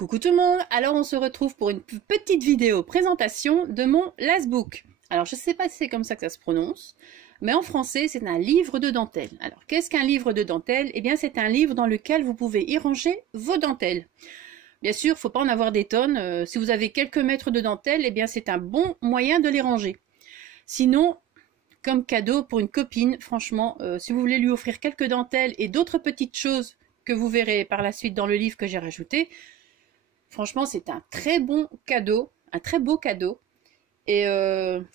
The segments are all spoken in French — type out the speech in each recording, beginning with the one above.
Coucou tout le monde, alors on se retrouve pour une petite vidéo présentation de mon Lastbook. Alors je ne sais pas si c'est comme ça que ça se prononce, mais en français c'est un livre de dentelle. Alors qu'est-ce qu'un livre de dentelle? Eh bien c'est un livre dans lequel vous pouvez y ranger vos dentelles. Bien sûr, il ne faut pas en avoir des tonnes, si vous avez quelques mètres de dentelles, eh bien c'est un bon moyen de les ranger. Sinon, comme cadeau pour une copine, franchement, si vous voulez lui offrir quelques dentelles et d'autres petites choses que vous verrez par la suite dans le livre que j'ai rajouté, franchement, c'est un très bon cadeau, un très beau cadeau et une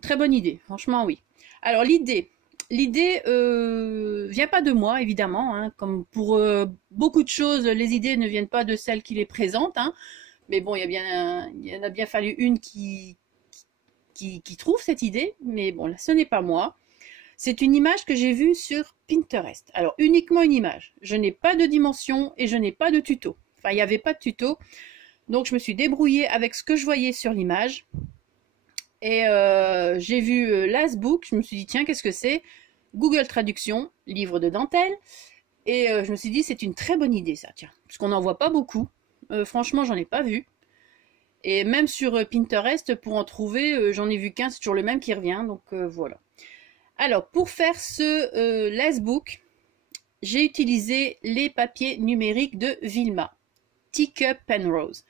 très bonne idée. Franchement, oui. Alors l'idée vient pas de moi évidemment, hein, comme pour beaucoup de choses, les idées ne viennent pas de celle qui les présente, hein, mais bon, il y en a bien fallu une qui trouve cette idée, mais bon, là, ce n'est pas moi. C'est une image que j'ai vue sur Pinterest. Alors uniquement une image. Je n'ai pas de dimension et je n'ai pas de tuto. Enfin, il n'y avait pas de tuto, donc je me suis débrouillée avec ce que je voyais sur l'image. Et j'ai vu Lastbook, je me suis dit, tiens, qu'est-ce que c'est? Google Traduction, livre de dentelle. Et je me suis dit, c'est une très bonne idée, ça, tiens. Parce qu'on n'en voit pas beaucoup. Franchement, j'en ai pas vu. Et même sur Pinterest, pour en trouver, j'en ai vu qu'un, c'est toujours le même qui revient, donc voilà. Alors, pour faire ce Lastbook, j'ai utilisé les papiers numériques de Vilma. Teacup Penrose.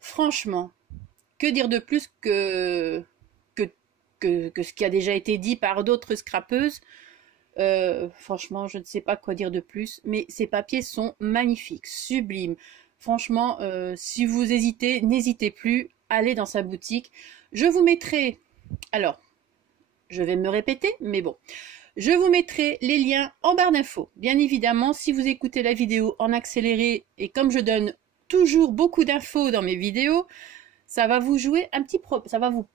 Franchement, que dire de plus que ce qui a déjà été dit par d'autres scrapeuses. Franchement, je ne sais pas quoi dire de plus, mais ces papiers sont magnifiques, sublimes. Franchement, si vous hésitez, n'hésitez plus, allez dans sa boutique. Je vous mettrai, alors, je vais me répéter, mais bon, je vous mettrai les liens en barre d'infos. Bien évidemment, si vous écoutez la vidéo en accéléré, et comme je donne toujours beaucoup d'infos dans mes vidéos, ça va vous jouer un petit ça va vous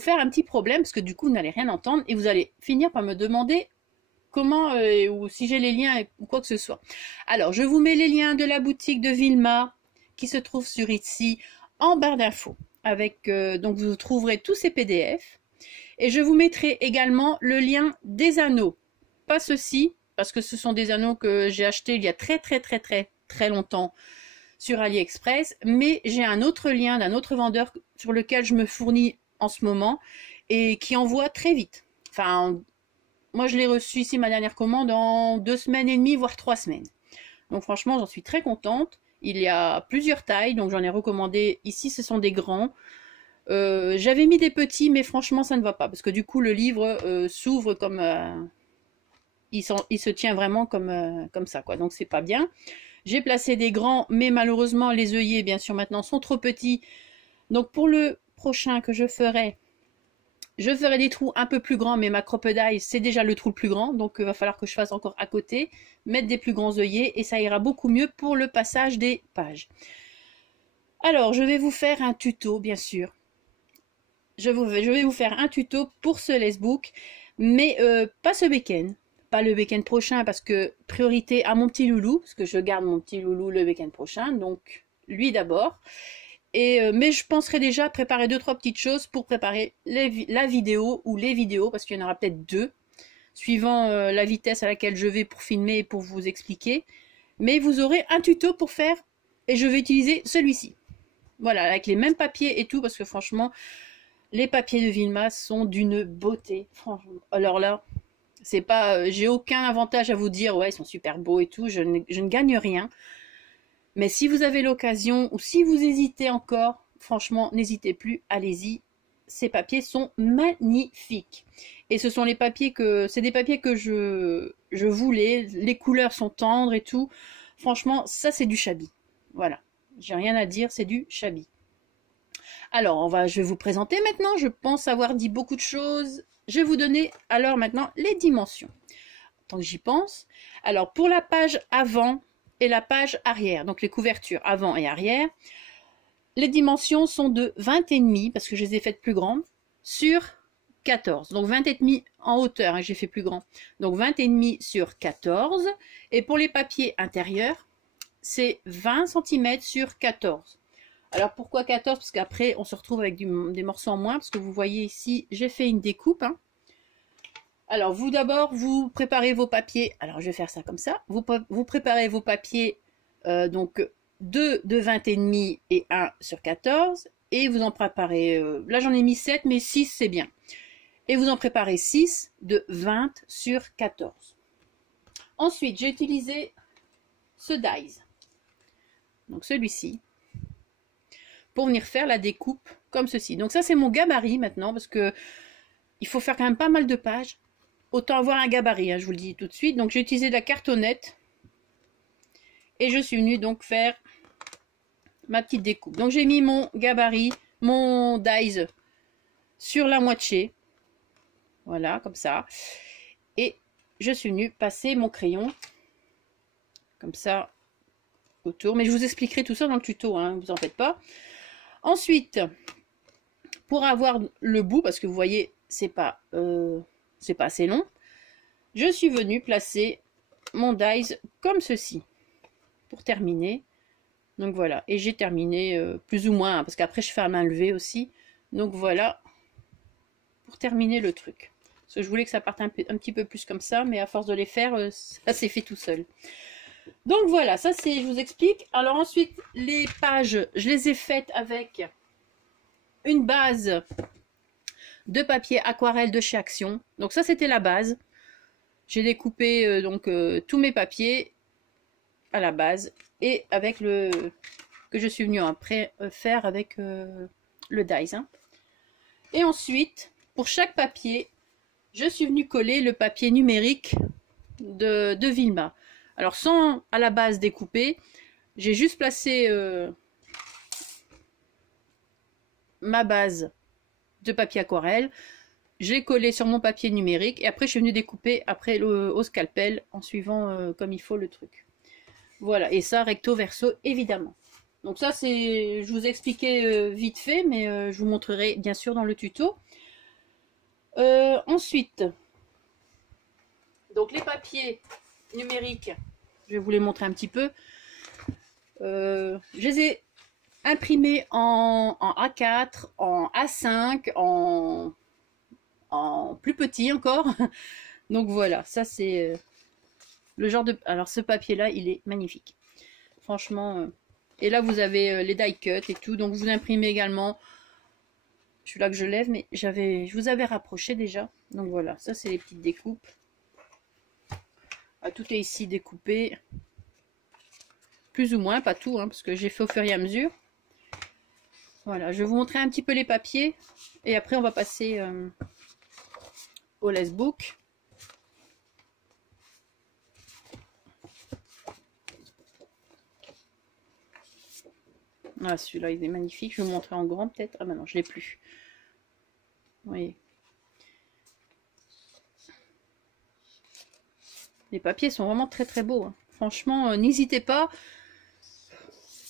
faire un petit problème, parce que du coup, vous n'allez rien entendre, et vous allez finir par me demander comment, ou si j'ai les liens, ou quoi que ce soit. Alors, je vous mets les liens de la boutique de Vilma, qui se trouve sur Etsy, en barre d'infos. Avec, donc, vous trouverez tous ces PDF. Et je vous mettrai également le lien des anneaux. Pas ceux-ci, parce que ce sont des anneaux que j'ai achetés il y a très longtemps sur AliExpress, mais j'ai un autre lien d'un autre vendeur sur lequel je me fournis en ce moment et qui envoie très vite. Enfin, moi je l'ai reçu ici, ma dernière commande, en 2 semaines et demie, voire 3 semaines. Donc franchement, j'en suis très contente. Il y a plusieurs tailles, donc j'en ai recommandé. Ici, ce sont des grands. J'avais mis des petits, mais franchement, ça ne va pas, parce que du coup, le livre s'ouvre comme... il se tient vraiment comme ça, quoi. Donc, c'est pas bien. J'ai placé des grands, mais malheureusement, les œillets, bien sûr, maintenant, sont trop petits. Donc, pour le prochain que je ferai des trous un peu plus grands, mais ma crocodile, c'est déjà le trou le plus grand. Donc, il va falloir que je fasse encore à côté, mettre des plus grands œillets, et ça ira beaucoup mieux pour le passage des pages. Alors, je vais vous faire un tuto, bien sûr. Je vais vous faire un tuto pour ce Lastbook, mais pas ce week-end, pas le week-end prochain, parce que priorité à mon petit loulou, parce que je garde mon petit loulou le week-end prochain, donc lui d'abord. Mais je penserai déjà à préparer 2-3 petites choses pour préparer la vidéo ou les vidéos, parce qu'il y en aura peut-être 2, suivant la vitesse à laquelle je vais pour filmer et pour vous expliquer. Mais vous aurez un tuto pour faire, et je vais utiliser celui-ci. Voilà, avec les mêmes papiers et tout, parce que franchement... les papiers de Vilma sont d'une beauté, franchement. Alors là, c'est pas, j'ai aucun avantage à vous dire, ouais, ils sont super beaux et tout, je ne gagne rien. Mais si vous avez l'occasion, ou si vous hésitez encore, franchement, n'hésitez plus, allez-y. Ces papiers sont magnifiques. Et ce sont les papiers c'est des papiers que je voulais, les couleurs sont tendres et tout. Franchement, ça c'est du Chabi. Voilà, j'ai rien à dire, c'est du Chabi. Alors, je vais vous présenter maintenant. Je pense avoir dit beaucoup de choses. Je vais vous donner alors maintenant les dimensions. Tant que j'y pense. Alors, pour la page avant et la page arrière, donc les couvertures avant et arrière, les dimensions sont de 20,5, parce que je les ai faites plus grandes, sur 14. Donc 20,5 en hauteur, hein, j'ai fait plus grand. Donc 20,5 sur 14. Et pour les papiers intérieurs, c'est 20 cm sur 14. Alors pourquoi 14? Parce qu'après on se retrouve avec des morceaux en moins, parce que vous voyez ici j'ai fait une découpe, hein. Alors vous d'abord vous préparez vos papiers, alors je vais faire ça comme ça, vous préparez vos papiers donc 2 de 20,5 et 1 sur 14. Et vous en préparez, là j'en ai mis 7, mais 6 c'est bien. Et vous en préparez 6 de 20 sur 14. Ensuite, j'ai utilisé ce dies, donc celui-ci, pour venir faire la découpe comme ceci. Donc ça c'est mon gabarit maintenant, parce que il faut faire quand même pas mal de pages. Autant avoir un gabarit, hein, je vous le dis tout de suite. Donc j'ai utilisé de la cartonnette et je suis venue donc faire ma petite découpe. Donc j'ai mis mon gabarit, mon dies sur la moitié. Voilà, comme ça. Et je suis venue passer mon crayon comme ça autour. Mais je vous expliquerai tout ça dans le tuto, hein, vous en faites pas. Ensuite, pour avoir le bout, parce que vous voyez, c'est pas assez long, je suis venue placer mon dies comme ceci pour terminer. Donc voilà, et j'ai terminé plus ou moins, hein, parce qu'après je fais à main levée aussi. Donc voilà, pour terminer le truc. Parce que je voulais que ça parte un petit peu plus comme ça, mais à force de les faire, ça s'est fait tout seul. Donc voilà, ça c'est, je vous explique. Alors ensuite, les pages, je les ai faites avec une base de papier aquarelle de chez Action. Donc ça c'était la base. J'ai découpé tous mes papiers à la base et avec le que je suis venue après faire avec le dies. Hein. Et ensuite, pour chaque papier, je suis venue coller le papier numérique de Vilma. Alors sans à la base découper, j'ai juste placé ma base de papier aquarelle, je l'ai collé sur mon papier numérique et après je suis venue découper après au scalpel en suivant comme il faut le truc. Voilà, et ça recto verso évidemment. Donc ça c'est, je vous ai expliqué vite fait, mais je vous montrerai bien sûr dans le tuto. Ensuite, donc les papiers numériques, je vais vous les montrer un petit peu. Je les ai imprimés en A4, en A5, en plus petit encore. Donc voilà, ça c'est le genre de... Alors ce papier là, il est magnifique. Franchement. Et là vous avez les die cut et tout. Donc vous imprimez également. Je suis là que je lève, mais je vous avais rapproché déjà. Donc voilà, ça c'est les petites découpes. Ah, tout est ici découpé. Plus ou moins, pas tout, hein, parce que j'ai fait au fur et à mesure. Voilà, je vais vous montrer un petit peu les papiers. Et après on va passer au lessbook. Ah, celui-là il est magnifique. Je vais vous montrer en grand peut-être. Ah bah non, je l'ai plus. Vous voyez. Les papiers sont vraiment très très beaux. Hein. Franchement, n'hésitez pas.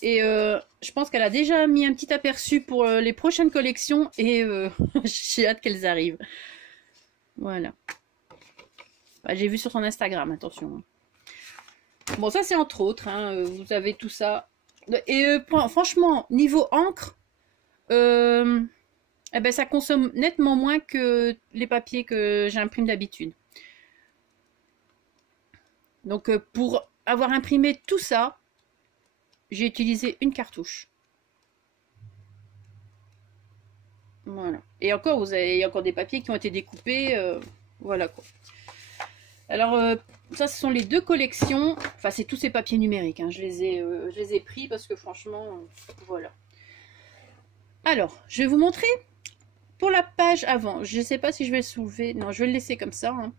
Et je pense qu'elle a déjà mis un petit aperçu pour les prochaines collections. Et j'ai hâte qu'elles arrivent. Voilà. Bah, j'ai vu sur son Instagram, attention. Bon, ça c'est entre autres. Hein, vous avez tout ça. Et franchement, niveau encre, eh ben, ça consomme nettement moins que les papiers que j'imprime d'habitude. Donc pour avoir imprimé tout ça, j'ai utilisé une cartouche. Voilà. Et encore, il y a encore des papiers qui ont été découpés. Voilà quoi. Alors, ça, ce sont les deux collections. Enfin, c'est tous ces papiers numériques. Hein. Je les ai pris parce que franchement, voilà. Alors, je vais vous montrer pour la page avant. Je ne sais pas si je vais le soulever. Non, je vais le laisser comme ça. Hein.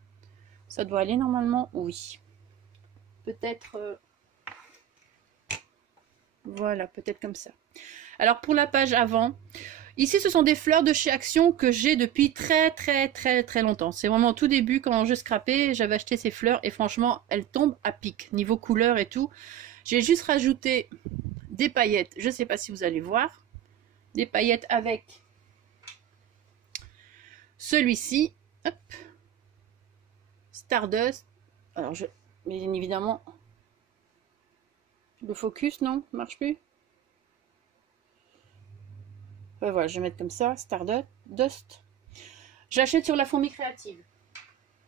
Ça doit aller normalement. Oui. Peut-être... Voilà, peut-être comme ça. Alors, pour la page avant... Ici, ce sont des fleurs de chez Action que j'ai depuis très longtemps. C'est vraiment au tout début, quand je scrapais, j'avais acheté ces fleurs et franchement, elles tombent à pic. Niveau couleur et tout. J'ai juste rajouté des paillettes. Je ne sais pas si vous allez voir. Des paillettes avec celui-ci. Hop. Stardust. Alors, bien évidemment, le focus, non, ça marche plus. Ouais, voilà, je vais mettre comme ça, Stardust. J'achète sur la fourmi créative.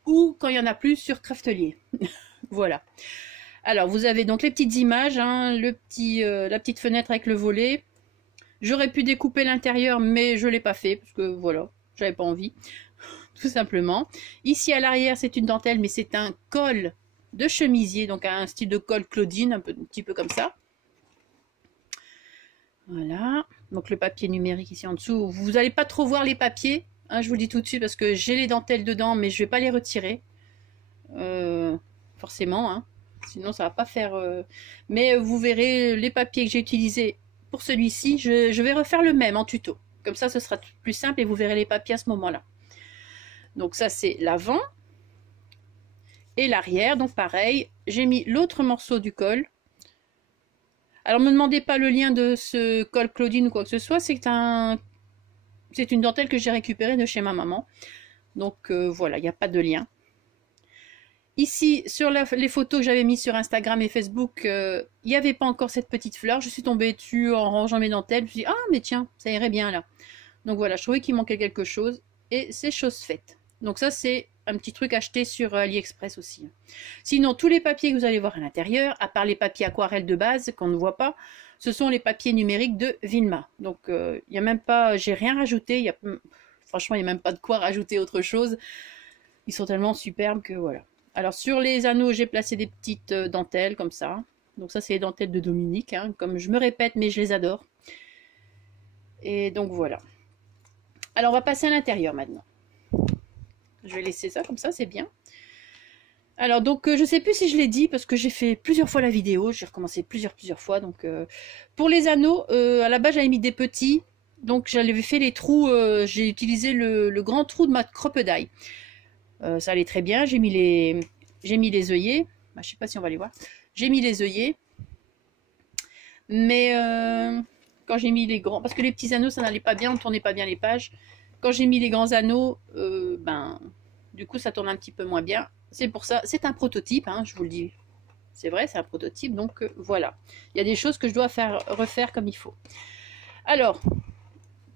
Ou quand il n'y en a plus, sur Craftelier. Voilà. Alors, vous avez donc les petites images, hein, la petite fenêtre avec le volet. J'aurais pu découper l'intérieur, mais je ne l'ai pas fait, parce que voilà, j'avais pas envie, tout simplement. Ici, à l'arrière, c'est une dentelle, mais c'est un col de chemisier, donc un style de col Claudine, un petit peu comme ça. Voilà, donc le papier numérique ici en dessous. Vous n'allez pas trop voir les papiers, hein, je vous le dis tout de suite, parce que j'ai les dentelles dedans, mais je ne vais pas les retirer. Forcément, hein. Sinon ça va pas faire... Mais vous verrez les papiers que j'ai utilisés pour celui-ci, je vais refaire le même en tuto. Comme ça, ce sera plus simple et vous verrez les papiers à ce moment-là. Donc ça, c'est l'avant. Et l'arrière, donc pareil, j'ai mis l'autre morceau du col. Alors, ne me demandez pas le lien de ce col Claudine ou quoi que ce soit, c'est une dentelle que j'ai récupérée de chez ma maman. Donc voilà, il n'y a pas de lien. Ici, sur les photos que j'avais mises sur Instagram et Facebook, il n'y avait pas encore cette petite fleur. Je suis tombée dessus en rangeant mes dentelles. Je me suis dit, ah, mais tiens, ça irait bien là. Donc voilà, je trouvais qu'il manquait quelque chose. Et c'est chose faite. Donc ça, c'est un petit truc acheté sur AliExpress aussi. Sinon, tous les papiers que vous allez voir à l'intérieur, à part les papiers aquarelles de base qu'on ne voit pas, ce sont les papiers numériques de Vilma. Donc, il n'y a même pas, j'ai rien rajouté. Franchement, il n'y a même pas de quoi rajouter autre chose. Ils sont tellement superbes que voilà. Alors sur les anneaux, j'ai placé des petites dentelles comme ça. Donc ça, c'est les dentelles de Dominique, hein, comme je me répète, mais je les adore. Et donc voilà. Alors on va passer à l'intérieur maintenant. Je vais laisser ça comme ça, c'est bien. Alors donc je sais plus si je l'ai dit parce que j'ai fait plusieurs fois la vidéo, j'ai recommencé plusieurs fois. Donc pour les anneaux, à la base j'avais mis des petits, donc j'avais fait les trous. J'ai utilisé le grand trou de ma crocodile. Ça allait très bien. J'ai mis les œillets. Bah, je sais pas si on va les voir. J'ai mis les œillets. Mais quand j'ai mis les grands... Parce que les petits anneaux, ça n'allait pas bien. On ne tournait pas bien les pages. Quand j'ai mis les grands anneaux, du coup, ça tourne un petit peu moins bien. C'est pour ça. C'est un prototype, hein, je vous le dis. C'est vrai, c'est un prototype. Donc, voilà. Il y a des choses que je dois refaire comme il faut. Alors...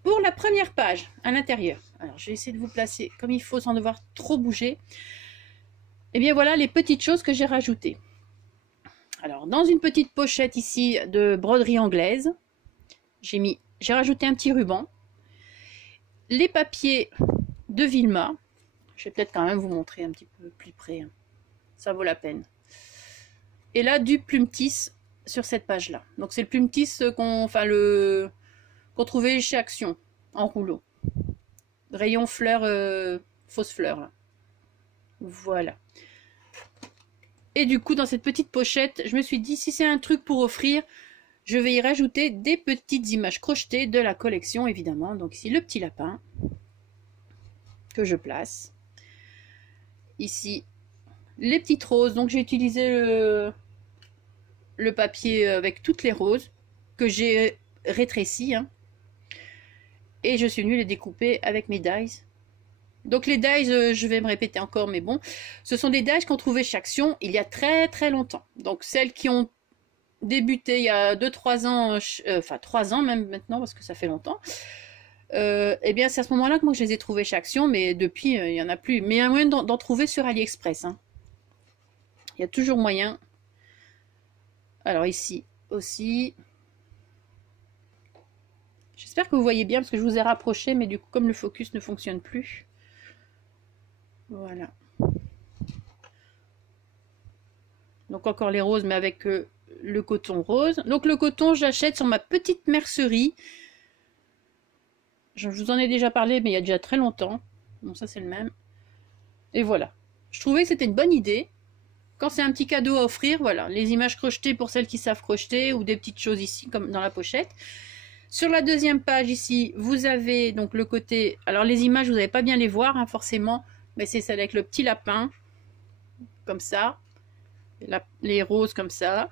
Pour la première page, à l'intérieur, alors je vais essayer de vous placer comme il faut sans devoir trop bouger. Et bien voilà les petites choses que j'ai rajoutées. Alors dans une petite pochette ici de broderie anglaise, j'ai rajouté un petit ruban. Les papiers de Vilma, je vais peut-être quand même vous montrer un petit peu plus près, hein. Ça vaut la peine. Et là du plumetis sur cette page-là. Donc c'est le plumetis qu'on trouvait chez Action, en rouleau. Rayon fleurs, fausse fleur. Là. Voilà. Et du coup, dans cette petite pochette, je me suis dit, si c'est un truc pour offrir, je vais y rajouter des petites images crochetées de la collection, évidemment. Donc ici, le petit lapin que je place. Ici, les petites roses. Donc j'ai utilisé le papier avec toutes les roses que j'ai rétréci, hein. Et je suis venue les découper avec mes dies. Donc les dies, je vais me répéter encore, mais bon, ce sont des dies qu'on trouvait chez Action il y a très très longtemps. Donc celles qui ont débuté il y a 2-3 ans, enfin 3 ans même maintenant, parce que ça fait longtemps, eh bien c'est à ce moment-là que moi je les ai trouvées chez Action, mais depuis il n'y en a plus. Mais il y a moyen d'en trouver sur AliExpress, hein. Il y a toujours moyen. Alors ici aussi... J'espère que vous voyez bien parce que je vous ai rapproché, mais du coup, comme le focus ne fonctionne plus. Voilà. Donc encore les roses, mais avec le coton rose. Donc le coton, j'achète sur ma petite mercerie. Je vous en ai déjà parlé, mais il y a déjà très longtemps. Bon, ça c'est le même. Et voilà. Je trouvais que c'était une bonne idée. Quand c'est un petit cadeau à offrir, voilà. Les images crochetées pour celles qui savent crocheter ou des petites choses ici, comme dans la pochette. Sur la deuxième page ici, vous avez donc le côté... Alors les images, vous n'allez pas bien les voir, hein, forcément. Mais c'est celle avec le petit lapin. Comme ça. Les roses comme ça.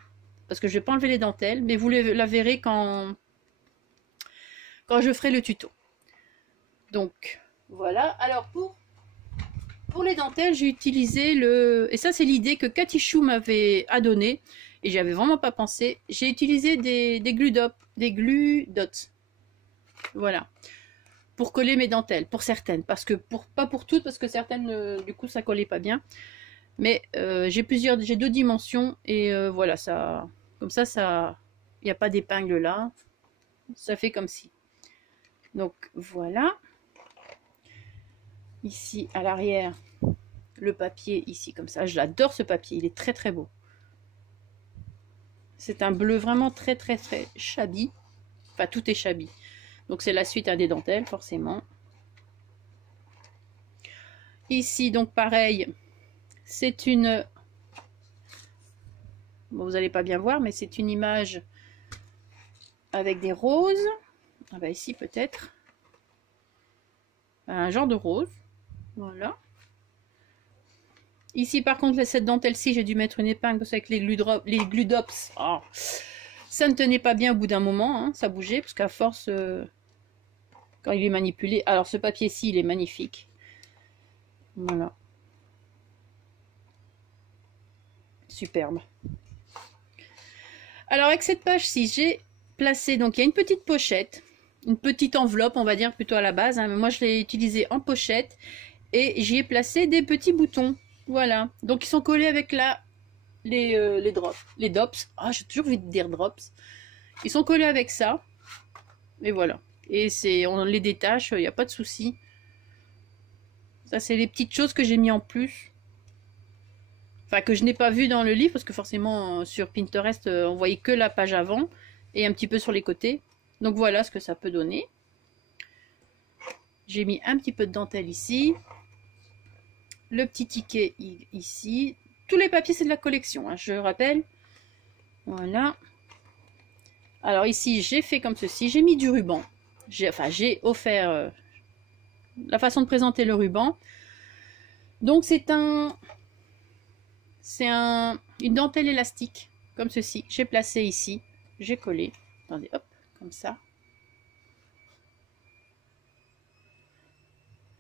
Parce que je ne vais pas enlever les dentelles. Mais vous la verrez quand je ferai le tuto. Donc, voilà. Alors pour les dentelles, j'ai utilisé le... Et ça, c'est l'idée que Cathy Chou m'avait donnée. Et j'y avais vraiment pas pensé. J'ai utilisé des glue dots. Voilà. Pour coller mes dentelles, pour certaines. Parce que pas pour toutes, parce que certaines, du coup, ça collait pas bien. Mais j'ai deux dimensions et voilà, ça, comme ça, il n'y a pas d'épingle là. Ça fait comme ci. Donc voilà. Ici à l'arrière, le papier ici comme ça. J'adore ce papier, il est très très beau. C'est un bleu vraiment très très très shabby. Enfin, tout est shabby. Donc c'est la suite à des dentelles, forcément. Ici, donc pareil, c'est une... Bon, vous n'allez pas bien voir, mais c'est une image avec des roses. Ah bah ici peut-être. Un genre de rose. Voilà. Ici, par contre, cette dentelle-ci, j'ai dû mettre une épingle parce qu'avec les gludops, oh, ça ne tenait pas bien au bout d'un moment. Hein, ça bougeait parce qu'à force, quand il est manipulé... Alors, ce papier-ci, il est magnifique. Voilà. Superbe. Alors, avec cette page-ci, j'ai placé... Donc, il y a une petite pochette. Une petite enveloppe, on va dire, plutôt à la base. Hein, mais moi, je l'ai utilisée en pochette. Et j'y ai placé des petits boutons. Voilà. Donc, ils sont collés avec les drops. Les dops. Ah, j'ai toujours envie de dire drops. Ils sont collés avec ça. Et voilà. Et on les détache, il n'y a pas de souci. Ça, c'est les petites choses que j'ai mis en plus. Enfin, que je n'ai pas vu dans le livre, parce que forcément, sur Pinterest, on voyait que la page avant. Et un petit peu sur les côtés. Donc, voilà ce que ça peut donner. J'ai mis un petit peu de dentelle ici. Le petit ticket ici. Tous les papiers, c'est de la collection, hein, je rappelle. Voilà. Alors ici, j'ai fait comme ceci. J'ai mis du ruban. J'ai offert la façon de présenter le ruban. Donc c'est une dentelle élastique, comme ceci. J'ai placé ici. J'ai collé. Attendez, hop, comme ça.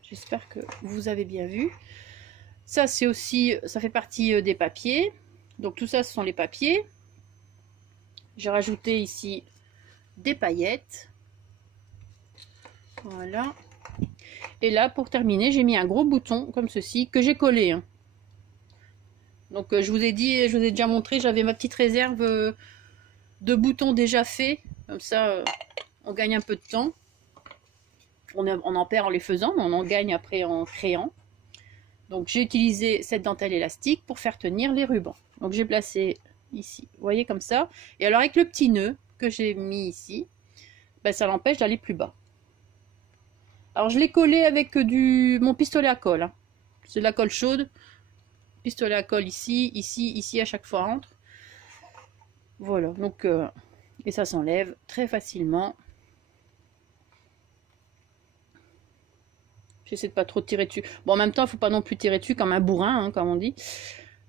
J'espère que vous avez bien vu. Ça, c'est aussi, ça fait partie des papiers. Donc tout ça, ce sont les papiers. J'ai rajouté ici des paillettes. Voilà. Et là, pour terminer, j'ai mis un gros bouton comme ceci que j'ai collé. Hein. Donc je vous ai dit, je vous ai déjà montré, j'avais ma petite réserve de boutons déjà faits. Comme ça, on gagne un peu de temps. On en perd en les faisant, mais on en gagne après en créant. Donc j'ai utilisé cette dentelle élastique pour faire tenir les rubans. Donc j'ai placé ici, vous voyez comme ça. Et alors avec le petit nœud que j'ai mis ici, ben, ça l'empêche d'aller plus bas. Alors je l'ai collé avec mon pistolet à colle. Hein. C'est de la colle chaude. Pistolet à colle ici, ici, ici à chaque fois entre. Voilà, donc et ça s'enlève très facilement. J'essaie de pas trop tirer dessus. Bon, en même temps, il faut pas non plus tirer dessus comme un bourrin, hein, comme on dit.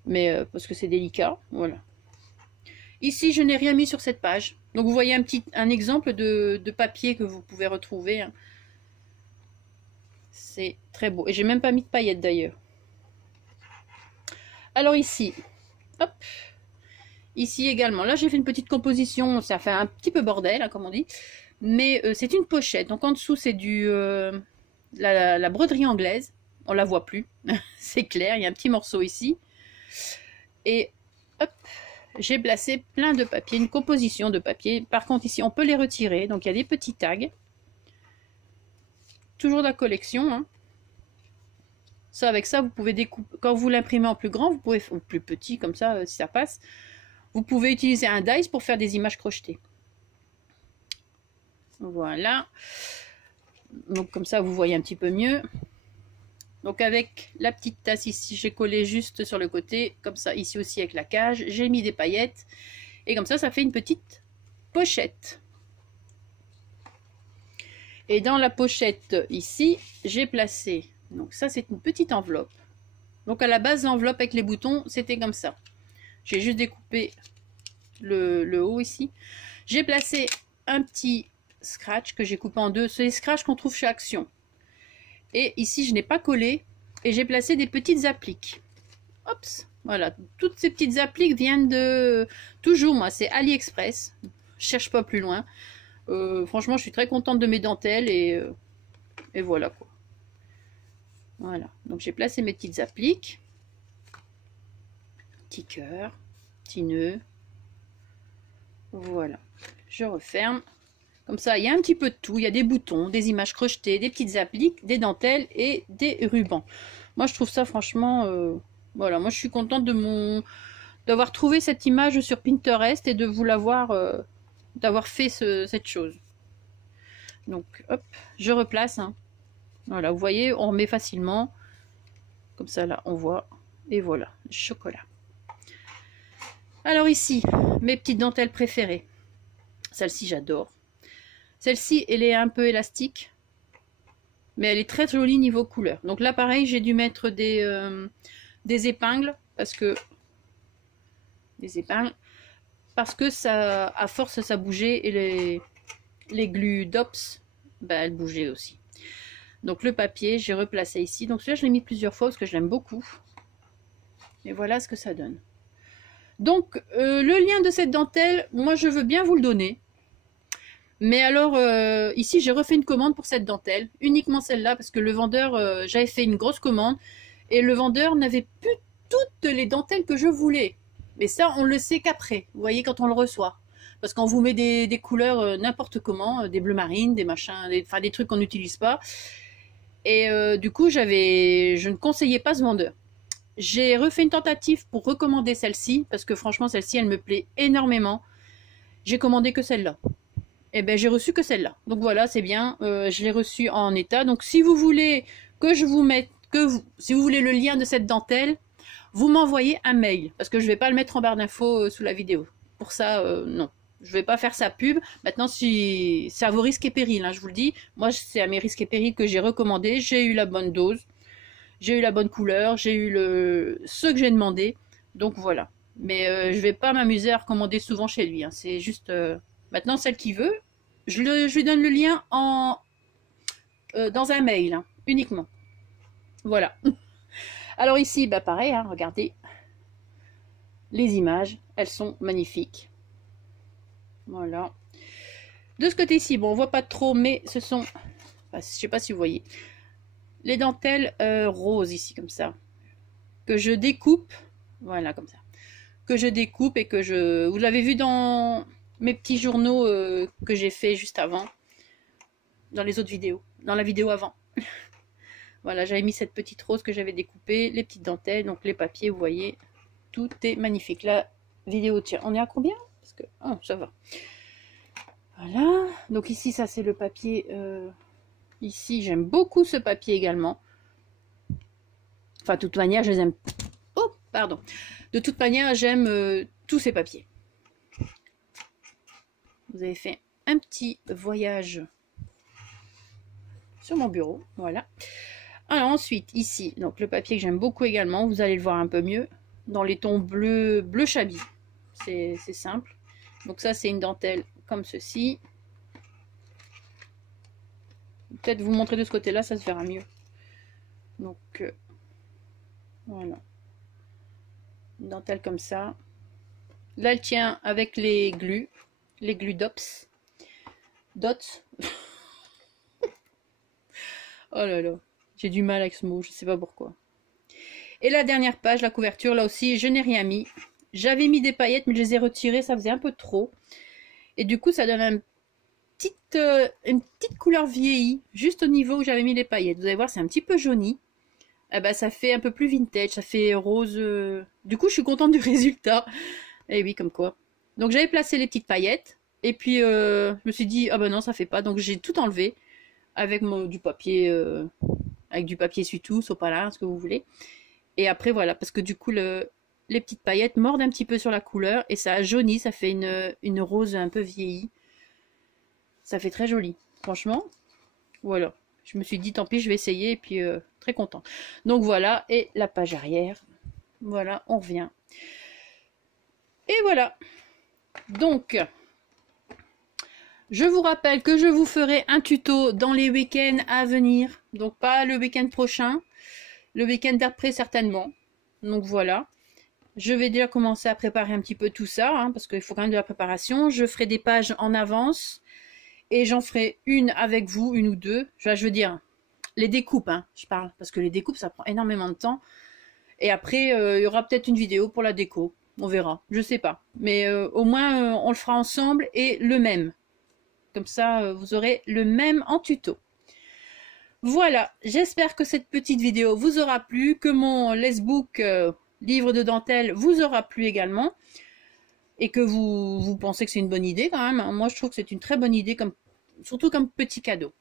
Mais parce que c'est délicat, voilà. Ici, je n'ai rien mis sur cette page. Donc vous voyez un exemple de papier que vous pouvez retrouver. Hein. C'est très beau. Et j'ai même pas mis de paillettes d'ailleurs. Alors ici, hop. Ici également. Là, j'ai fait une petite composition. Ça fait un petit peu bordel, hein, comme on dit. Mais c'est une pochette. Donc en dessous, c'est la broderie anglaise. On la voit plus. C'est clair. Il y a un petit morceau ici. Et hop. J'ai placé plein de papiers, une composition de papier. Par contre, ici, on peut les retirer. Donc, il y a des petits tags. Toujours de la collection. Hein. Ça, avec ça, vous pouvez découper. Quand vous l'imprimez en plus grand, vous pouvez, ou plus petit, comme ça, si ça passe, vous pouvez utiliser un dies pour faire des images crochetées. Voilà. Donc, comme ça, vous voyez un petit peu mieux. Donc, avec la petite tasse ici, j'ai collé juste sur le côté. Comme ça, ici aussi, avec la cage. J'ai mis des paillettes. Et comme ça fait une petite pochette. Et dans la pochette ici, j'ai placé, donc ça c'est une petite enveloppe. Donc à la base, l'enveloppe avec les boutons, c'était comme ça. J'ai juste découpé le haut ici. J'ai placé un petit scratch que j'ai coupé en deux. C'est les scratchs qu'on trouve chez Action. Et ici, je n'ai pas collé. Et j'ai placé des petites appliques. Hop, voilà. Toutes ces petites appliques viennent de... Toujours, moi, c'est AliExpress. Je cherche pas plus loin. Franchement, je suis très contente de mes dentelles. Et voilà, quoi. Voilà. Donc, j'ai placé mes petites appliques. petit cœur, petit nœud. Voilà, je referme. Comme ça, il y a un petit peu de tout. Il y a des boutons, des images crochetées, des petites appliques, des dentelles et des rubans. Moi, je trouve ça franchement... voilà, moi, je suis contente d'avoir trouvé cette image sur Pinterest et de vous l'avoir... d'avoir fait cette chose. Donc, hop, je replace. Hein. Voilà, vous voyez, on remet facilement. Comme ça, là, on voit. Et voilà, le chocolat. Alors ici, mes petites dentelles préférées. Celle-ci, j'adore. Celle-ci, elle est un peu élastique. Mais elle est très jolie niveau couleur. Donc là, pareil, j'ai dû mettre des épingles. Parce que... Des épingles. Parce que ça, à force, ça bougeait. Et les glues DOPS, ben, elles bougeaient aussi. Donc le papier, j'ai replacé ici. Donc celui-là, je l'ai mis plusieurs fois parce que je l'aime beaucoup. Et voilà ce que ça donne. Donc le lien de cette dentelle, moi je veux bien vous le donner. Mais alors ici, j'ai refait une commande pour cette dentelle. Uniquement celle-là parce que le vendeur, j'avais fait une grosse commande. Et le vendeur n'avait plus toutes les dentelles que je voulais. Mais ça, on le sait qu'après. Vous voyez, quand on le reçoit. Parce qu'on vous met des couleurs n'importe comment. Des bleus marines, des machins, enfin des trucs qu'on n'utilise pas. Et du coup, je ne conseillais pas ce vendeur. J'ai refait une tentative pour recommander celle-ci, parce que franchement, celle-ci, elle me plaît énormément. J'ai commandé que celle-là. Et ben, j'ai reçu que celle-là. Donc voilà, c'est bien. Je l'ai reçue en état. Donc si vous voulez que je vous mette, si vous voulez le lien de cette dentelle, vous m'envoyez un mail, parce que je ne vais pas le mettre en barre d'infos sous la vidéo. Pour ça, non. Je ne vais pas faire sa pub. Maintenant, si c'est à vos risques et périls, hein, je vous le dis. Moi, c'est à mes risques et périls que j'ai recommandé. J'ai eu la bonne dose. J'ai eu la bonne couleur. J'ai eu ce que j'ai demandé. Donc, voilà. Mais je ne vais pas m'amuser à recommander souvent chez lui. Hein. C'est juste... maintenant, celle qui veut, je lui donne le lien dans un mail. Hein, uniquement. Voilà. Alors ici, bah pareil. Hein, regardez. Les images, elles sont magnifiques. Voilà. De ce côté-ci, bon, on voit pas trop, mais ce sont, enfin, je sais pas si vous voyez, les dentelles roses ici, comme ça, que je découpe, voilà, comme ça, que je découpe et que vous l'avez vu dans mes petits journaux que j'ai fait juste avant, dans les autres vidéos, dans la vidéo avant. Voilà, j'avais mis cette petite rose que j'avais découpée, les petites dentelles, donc les papiers, vous voyez, tout est magnifique. La vidéo, tiens, on est à combien? Parce que, oh, ça va. Voilà, donc ici, ça c'est le papier. Ici, j'aime beaucoup ce papier également. Enfin, de toute manière, je les aime. Oh, pardon. De toute manière, j'aime tous ces papiers. Vous avez fait un petit voyage sur mon bureau. Voilà. Alors ensuite, ici, donc le papier que j'aime beaucoup également. Vous allez le voir un peu mieux. Dans les tons bleu chablis. C'est simple. Donc ça, c'est une dentelle comme ceci. Peut-être vous montrer de ce côté-là, ça se verra mieux. Donc, voilà. Une dentelle comme ça. Là, elle tient avec les glues DOPS. Dots. Oh là là, j'ai du mal avec ce mot, je ne sais pas pourquoi. Et la dernière page, la couverture, là aussi, je n'ai rien mis. J'avais mis des paillettes, mais je les ai retirées, ça faisait un peu trop. Et du coup, ça donne une petite couleur vieillie, juste au niveau où j'avais mis les paillettes. Vous allez voir, c'est un petit peu jauni. Eh ben, ça fait un peu plus vintage, ça fait rose. Du coup, je suis contente du résultat. Et oui, comme quoi. Donc, j'avais placé les petites paillettes. Et puis, je me suis dit, ah ben non, ça fait pas. Donc, j'ai tout enlevé avec du papier, avec du papier essuie-tout, sopalin, ce que vous voulez. Et après, voilà, parce que du coup, les petites paillettes mordent un petit peu sur la couleur et ça jaunit, ça fait une rose un peu vieillie. Ça fait très joli, franchement. Voilà, je me suis dit tant pis, je vais essayer et puis très content. Donc voilà, et la page arrière. Voilà, on revient. Et voilà. Donc, je vous rappelle que je vous ferai un tuto dans les week-ends à venir. Donc pas le week-end prochain, le week-end d'après certainement. Donc voilà. Je vais déjà commencer à préparer un petit peu tout ça, hein, parce qu'il faut quand même de la préparation. Je ferai des pages en avance et j'en ferai une avec vous, une ou deux. Je veux dire, les découpes, hein, je parle, parce que les découpes, ça prend énormément de temps. Et après, il y aura peut-être une vidéo pour la déco. On verra, je sais pas. Mais au moins, on le fera ensemble et le même. Comme ça, vous aurez le même en tuto. Voilà, j'espère que cette petite vidéo vous aura plu, que mon Lessbook livre de dentelle vous aura plu également, et que vous pensez que c'est une bonne idée quand même. Moi, je trouve que c'est une très bonne idée, surtout comme petit cadeau.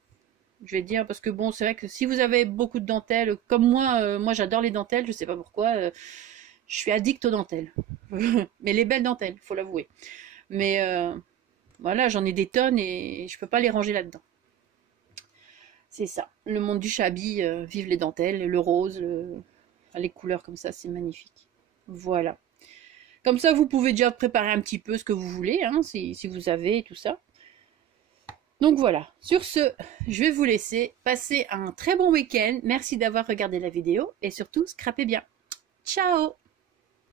Je vais dire, parce que bon, c'est vrai que si vous avez beaucoup de dentelles, comme moi j'adore les dentelles, je sais pas pourquoi, je suis addict aux dentelles. Mais les belles dentelles, faut l'avouer. Mais voilà, j'en ai des tonnes et je peux pas les ranger là-dedans. C'est ça, le monde du Chabi, vive les dentelles, le rose, enfin, les couleurs comme ça, c'est magnifique. Voilà. Comme ça, vous pouvez déjà préparer un petit peu ce que vous voulez, hein, si vous avez tout ça. Donc voilà, sur ce, je vais vous laisser passer un très bon week-end. Merci d'avoir regardé la vidéo et surtout, scrapez bien. Ciao!